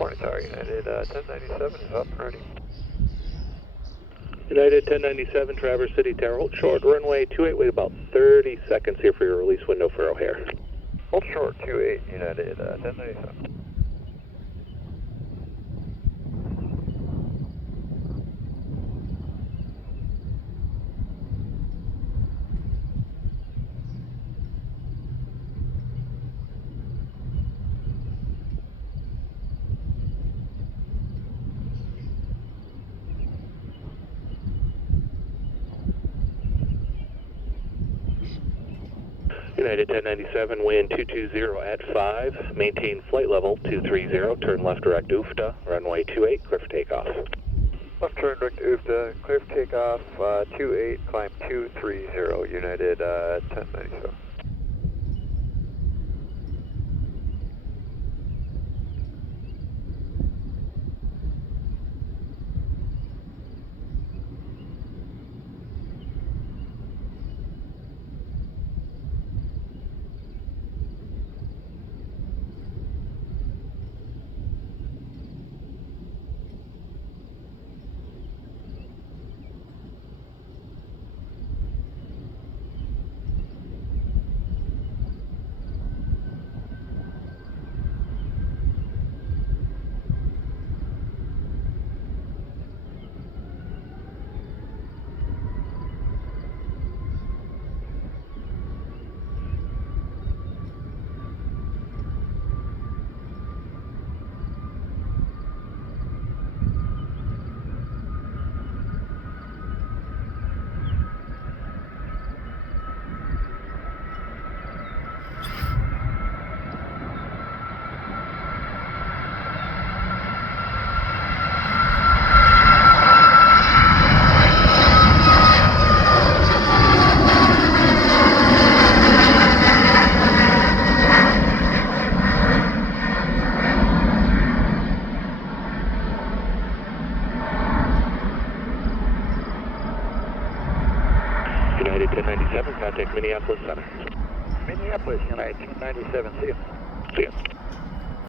Morning Tower, United 1097 is up and ready. United 1097, Traverse City Tower, hold short, runway 28, wait about 30 seconds here for your release window for O'Hare. Hold short 28, United 1097. United 1097, wind 220 at 5, maintain flight level 230, turn left direct UFTA, runway 28, clear for takeoff. Left turn direct UFTA, clear for takeoff, 28, climb 230, United 1097. United 1097, contact Minneapolis Center. Minneapolis, United 1097, see you. See ya.